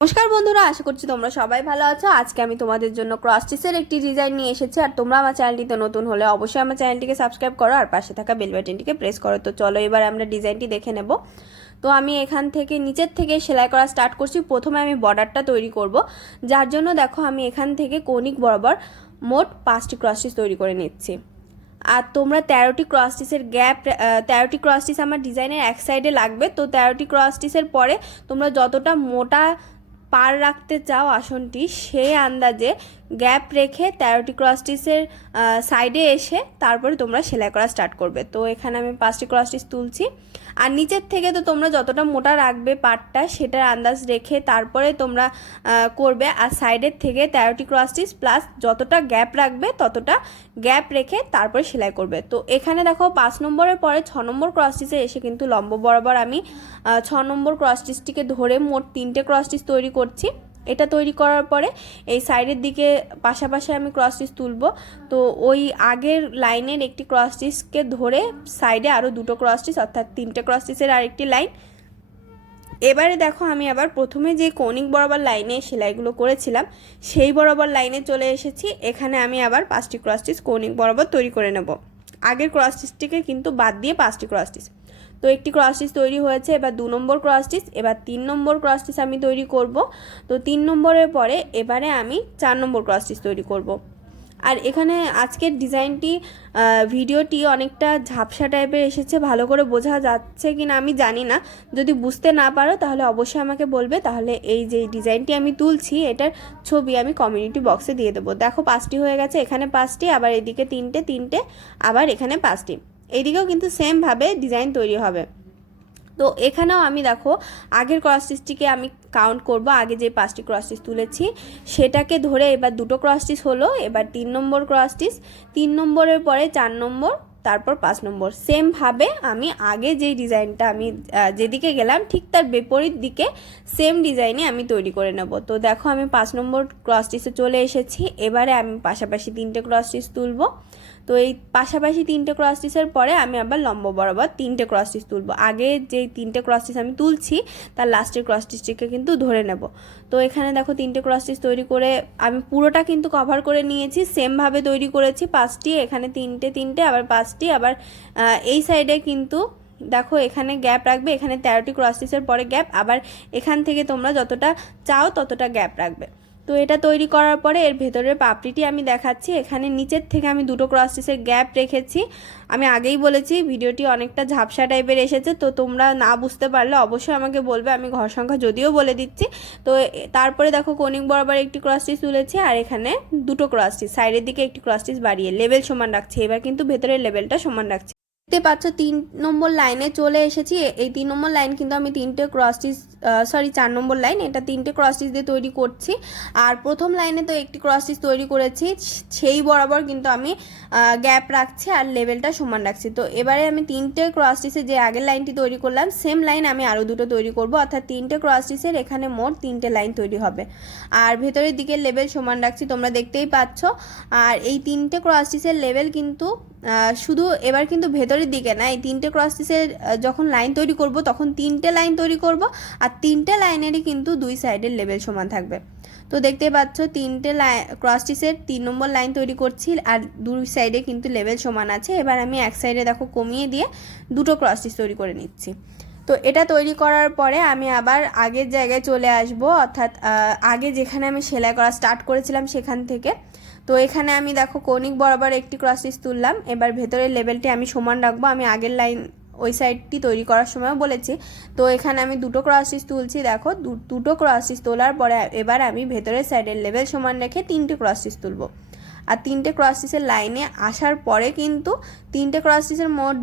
নমস্কার বন্ধুরা, আশা করছি তোমরা সবাই ভালো আছো। আজকে আমি তোমাদের জন্য ক্রস স্টিচের একটি ডিজাইন নিয়ে এসেছি। আর তোমরা আমার চ্যানেলটিতে নতুন হলে অবশ্যই আমার চ্যানেলটিকে সাবস্ক্রাইব করো আর পাশে থাকা বেল বাটনটিকে প্রেস করো। তো চলো এবার আমরা ডিজাইনটি দেখে নেব। তো আমি এখান থেকে নিচের থেকে সেলাই করা স্টার্ট করছি। প্রথমে আমি বর্ডারটা তৈরি করব, যার জন্য দেখো আমি এখান থেকে কৌণিক বরাবর মোট 5টি ক্রস স্টিচ তৈরি করে নিচ্ছি। আর তোমরা 13টি ক্রস স্টিচের গ্যাপ 13টি ক্রস স্টিচ আমার ডিজাইনের এক সাইডে লাগবে। তো 13টি ক্রস স্টিচের পরে তোমরা যতটা মোটা পার রাখতে চাও আসনটি, সেই আন্দাজে গ্যাপ রেখে 13টি ক্রস স্টিচের সাইডে এসে তারপরে তোমরা সেলাই করা স্টার্ট করবে। তো এখানে আমি 5টি ক্রস স্টিচ তুলছি। আর নিচের থেকে তো তোমরা যতটা মোটা রাখবে পাটটা, সেটার আন্দাজ রেখে তারপরে তোমরা করবে। আর সাইডের থেকে 13টি ক্রস স্টিচ প্লাস যতটা গ্যাপ রাখবে ততটা গ্যাপ রেখে তারপরে সেলাই করবে। তো এখানে দেখো 5 নম্বরের পরে 6 নম্বর ক্রস স্টিচে এসে কিন্তু লম্ব বরাবর আমি 6 নম্বর ক্রস স্টিচটিকে ধরে মোট 3টে ক্রস স্টিচ তৈরি করছি। এটা তৈরি করার পরে এই সাইডের দিকে পাশাপাশি আমি ক্রস স্টিচ তুলব। তো ওই আগের লাইনের একটি ক্রস স্টিচকে ধরে সাইডে আরও 2টো ক্রস স্টিচ, অর্থাৎ 3টে ক্রস স্টিচের আরেকটি লাইন। এবারে দেখো আমি আবার প্রথমে যে কৌণিক বরাবর লাইনে সেলাইগুলো করেছিলাম সেই বরাবর লাইনে চলে এসেছি। এখানে আমি আবার 5টি ক্রস স্টিচ কৌণিক বরাবর তৈরি করে নেব। আগের ক্রস স্টিচটিকে কিন্তু বাদ দিয়ে 5টি ক্রস স্টিচ। তো একটি ক্রস স্টিচ তৈরি হয়েছে। এবার 2 নম্বর ক্রস স্টিচ, এবার 3 নম্বর ক্রস স্টিচ আমি তৈরি করব। তো 3 নম্বরের পরে এবারে আমি 4 নম্বর ক্রস স্টিচ তৈরি করব। আর এখানে আজকের ডিজাইনটি ভিডিওটি অনেকটা ঝাপসা টাইপের এসেছে, ভালো করে বোঝা যাচ্ছে কি না আমি জানি না। যদি বুঝতে না পারো তাহলে অবশ্যই আমাকে বলবে, তাহলে এই যে ডিজাইনটি আমি তুলছি এটার ছবি আমি কমিউনিটি বক্সে দিয়ে দেবো। দেখো 5টি হয়ে গেছে, এখানে 5টি, আবার এদিকে 3টে, আবার এখানে 5টি। এইদিকেও কিন্তু সেমভাবে ডিজাইন তৈরি হবে। তো এখানেও আমি দেখো আগের ক্রস স্টিচটিকে আমি কাউন্ট করব। আগে যে 5টি ক্রস স্টিচ তুলেছি সেটাকে ধরে এবার 2টো ক্রস স্টিচ হলো। এবার 3 নম্বর ক্রস স্টিচ, 3 নম্বরের পরে 4 নম্বর, তারপর 5 নম্বর। সেমভাবে আমি আগে যেই ডিজাইনটা আমি যেদিকে গেলাম ঠিক তার বিপরীত দিকে সেম ডিজাইনে আমি তৈরি করে নেব। তো দেখো আমি 5 নম্বর ক্রস স্টিচে চলে এসেছি। এবারে আমি পাশাপাশি 3টে ক্রস স্টিচ তুলব। তো এই পাশাপাশি 3টে ক্রস স্টিচের পরে আমি আবার লম্ব বরাবর 3টে ক্রস স্টিচ তুলব। আগে যেই 3টে ক্রস স্টিচ আমি তুলছি তার লাস্টের ক্রস স্টিচটিকে কিন্তু ধরে নেব। তো এখানে দেখো 3টে ক্রস স্টিচ তৈরি করে আমি পুরোটা কিন্তু কভার করে নিয়েছি। সেমভাবে তৈরি করেছি 5টি, এখানে 3টে, আবার 5টি, আবার এই সাইডে কিন্তু দেখো এখানে গ্যাপ রাখবে। এখানে 13টি ক্রস স্টিচের পরে গ্যাপ, আবার এখান থেকে তোমরা যতটা চাও ততটা গ্যাপ রাখবে। তো এটা তৈরি করার পরে এর ভেতরের পাপড়িটি আমি দেখাচ্ছি। এখানে নিচের থেকে আমি 2টো ক্রস স্টিচের গ্যাপ রেখেছি। আমি আগেই বলেছি ভিডিওটি অনেকটা ঝাপসা টাইপের এসেছে, তো তোমরা না বুঝতে পারলে অবশ্যই আমাকে বলবে, আমি ঘর সংখ্যা যদিও বলে দিচ্ছি। তো তারপরে দেখো কৌণিক বরাবর একটি ক্রস স্টিচ তুলেছি, আর এখানে 2টো ক্রস স্টিচ, সাইডের দিকে একটি ক্রস স্টিচ বাড়িয়ে লেভেল সমান রাখছি। এবার কিন্তু ভেতরের লেভেলটা সমান রাখছি। দেখতে পাচ্ছ 3 নম্বর লাইনে চলে এসেছি। এই 3 নম্বর লাইন কিন্তু আমি 3টে ক্রস স্টিচ 4 নম্বর লাইন, এটা 3টে ক্রস স্টিচ দিয়ে তৈরি করছি। আর প্রথম লাইনে তো একটি ক্রস স্টিচ তৈরি করেছি, সেই বরাবর কিন্তু আমি গ্যাপ রাখছি আর লেভেলটা সমান রাখছি। তো এবারে আমি 3টে ক্রস স্টিচে যে আগের লাইনটি তৈরি করলাম সেম লাইন আমি আরও 2টো তৈরি করব, অর্থাৎ 3টে ক্রস স্টিচের এখানে মোট 3টে লাইন তৈরি হবে। আর ভেতরের দিকে লেভেল সমান রাখছি, তোমরা দেখতেই পাচ্ছ। আর এই 3টে ক্রস স্টিচের লেভেল কিন্তু শুধু এবার কিন্তু ভেতরের দিকে না, এই 3টে ক্রস স্টিচের যখন লাইন তৈরি করব তখন 3টে লাইন তৈরি করব, আর 3টে লাইনেরই কিন্তু 2 সাইডের লেভেল সমান থাকবে। তো দেখতে পাচ্ছ 3টে ক্রস স্টিচের 3 নম্বর লাইন তৈরি করছি, আর 2 সাইডে কিন্তু লেভেল সমান আছে। এবার আমি এক সাইডে দেখো কমিয়ে দিয়ে 2টো ক্রস স্টিচ তৈরি করে নিচ্ছি। তো এটা তৈরি করার পরে আমি আবার আগের জায়গায় চলে আসব, অর্থাৎ আগে যেখানে আমি সেলাই করা স্টার্ট করেছিলাম সেখান থেকে। তো এখানে আমি দেখো কৌণিক বরাবর একটি ক্রস স্টিচ তুললাম। এবার ভেতরের লেভেলটি আমি সমান রাখবো, আমি আগের লাইন ওই সাইডটি তৈরি করার সময়ও বলেছি। তো এখানে আমি 2টো ক্রস স্টিচ তুলছি। দেখো 2টো ক্রস স্টিচ তোলার পরে এবার আমি ভেতরের সাইডের লেভেল সমান রেখে 3টে ক্রস স্টিচ তুলবো। আর 3টে ক্রস স্টিচের লাইনে আসার পরে কিন্তু 3টে ক্রস স্টিচের মোট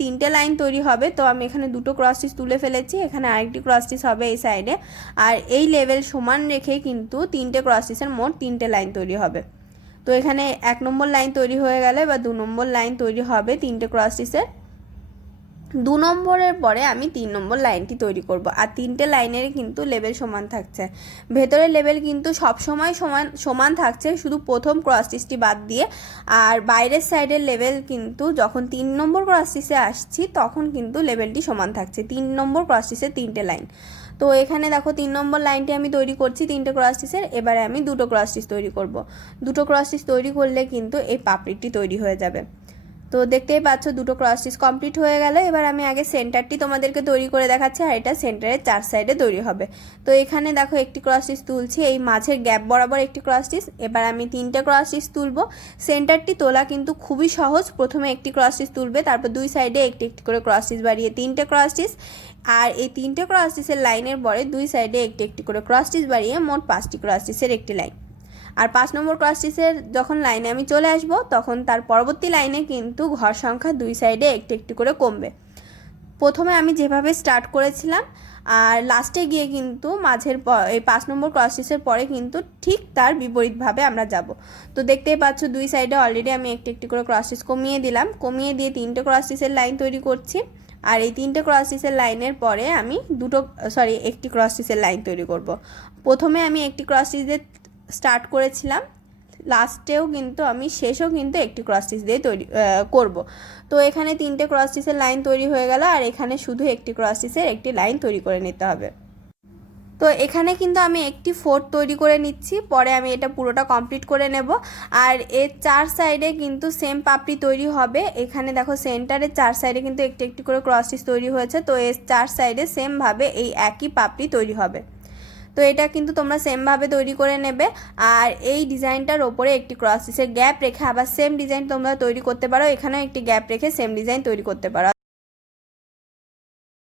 3টে লাইন তৈরি হবে। তো আমি এখানে 2টো ক্রস স্টিচ তুলে ফেলেছি, এখানে আরেকটি ক্রস স্টিচ হবে এই সাইডে। আর এই লেভেল সমান রেখে কিন্তু 3টে ক্রস স্টিচের মোট 3টে লাইন তৈরি হবে। তো এখানে 1 নম্বর লাইন তৈরি হয়ে গেলে বা 2 নম্বর লাইন তৈরি হবে 3টে ক্রস স্টিচের। 2 নম্বরের পরে আমি 3 নম্বর লাইনটি তৈরি করব। আর 3টে লাইনের কিন্তু লেভেল সমান থাকছে, ভেতরের লেভেল কিন্তু সবসময় সমান থাকছে, শুধু প্রথম ক্রস স্টিচটি বাদ দিয়ে। আর বাইরের সাইডের লেভেল কিন্তু যখন 3 নম্বর ক্রস স্টিচে আসছি তখন কিন্তু লেভেলটি সমান থাকছে। 3 নম্বর ক্রস স্টিচের 3টে লাইন। তো এখানে দেখো 3 নম্বর লাইনটি আমি তৈরি করছি 3টে ক্রস স্টিচের। এবারে আমি 2টো ক্রস স্টিচ তৈরি করব। 2টো ক্রস স্টিচ তৈরি করলে কিন্তু এই পাপড়িটি তৈরি হয়ে যাবে। তো দেখতেই পাচ্ছ 2টো ক্রস স্টিচ কমপ্লিট হয়ে গেল। এবার আমি আগে সেন্টারটি তোমাদেরকে তৈরি করে দেখাচ্ছি, আর এটা সেন্টারের 4 সাইডে তৈরি হবে। তো এখানে দেখো একটি ক্রস স্টিচ তুলছি, এই মাঝের গ্যাপ বরাবর একটি ক্রস স্টিচ। এবার আমি 3টে ক্রস স্টিচ তুলবো। সেন্টারটি তোলা কিন্তু খুবই সহজ। প্রথমে একটি ক্রস স্টিচ তুলবে, তারপর 2 সাইডে একটি একটি করে ক্রস স্টিচ বাড়িয়ে 3টে ক্রস স্টিচ, আর এই 3টে ক্রস স্টিচের লাইনের পরে 2 সাইডে একটি একটি করে ক্রস স্টিচ বাড়িয়ে মোট 5টি ক্রস স্টিচের একটি লাইন। আর 5 নম্বর ক্রস স্টিচের যখন লাইনে আমি চলে আসব, তখন তার পরবর্তী লাইনে কিন্তু ঘর সংখ্যা 2 সাইডে একটু একটু করে কমবে। প্রথমে আমি যেভাবে স্টার্ট করেছিলাম আর লাস্টে গিয়ে কিন্তু মাঝের এই 5 নম্বর ক্রস স্টিচের পরে কিন্তু ঠিক তার বিপরীতভাবে আমরা যাব। তো দেখতেই পাচ্ছ 2 সাইডে অলরেডি আমি একটু একটু করে ক্রস স্টিচ কমিয়ে দিলাম। কমিয়ে দিয়ে 3টে ক্রস স্টিচের লাইন তৈরি করছি। আর এই 3টে ক্রস স্টিচের লাইনের পরে আমি একটি ক্রস স্টিচের লাইন তৈরি করব। প্রথমে আমি একটি ক্রস স্টিচ দিয়ে স্টার্ট করেছিলাম, লাস্টেও কিন্তু আমি শেষও কিন্তু একটি ক্রস স্টিচ দিয়ে তৈরি করব। তো এখানে 3টে ক্রস স্টিচের লাইন তৈরি হয়ে গেল, আর এখানে শুধু একটি ক্রস স্টিচের একটি লাইন তৈরি করে নিতে হবে। তো এখানে কিন্তু আমি একটি 4 তৈরি করে নিচ্ছি, পরে আমি এটা পুরোটা কমপ্লিট করে নেব। আর এর 4 সাইডে কিন্তু সেম পাপড়ি তৈরি হবে। এখানে দেখো সেন্টারের 4 সাইডে কিন্তু একটি একটি করে ক্রস স্টিচ তৈরি হয়েছে। তো এর 4 সাইডে সেমভাবে এই একই পাপড়ি তৈরি হবে। তো এটা কিন্তু তোমরা সেমভাবে তৈরি করে নেবে। আর এই ডিজাইনটার ওপরে একটি ক্রস স্টিচের গ্যাপ রেখে আবার সেম ডিজাইন তোমরা তৈরি করতে পারো। এখানেও একটি গ্যাপ রেখে সেম ডিজাইন তৈরি করতে পারো।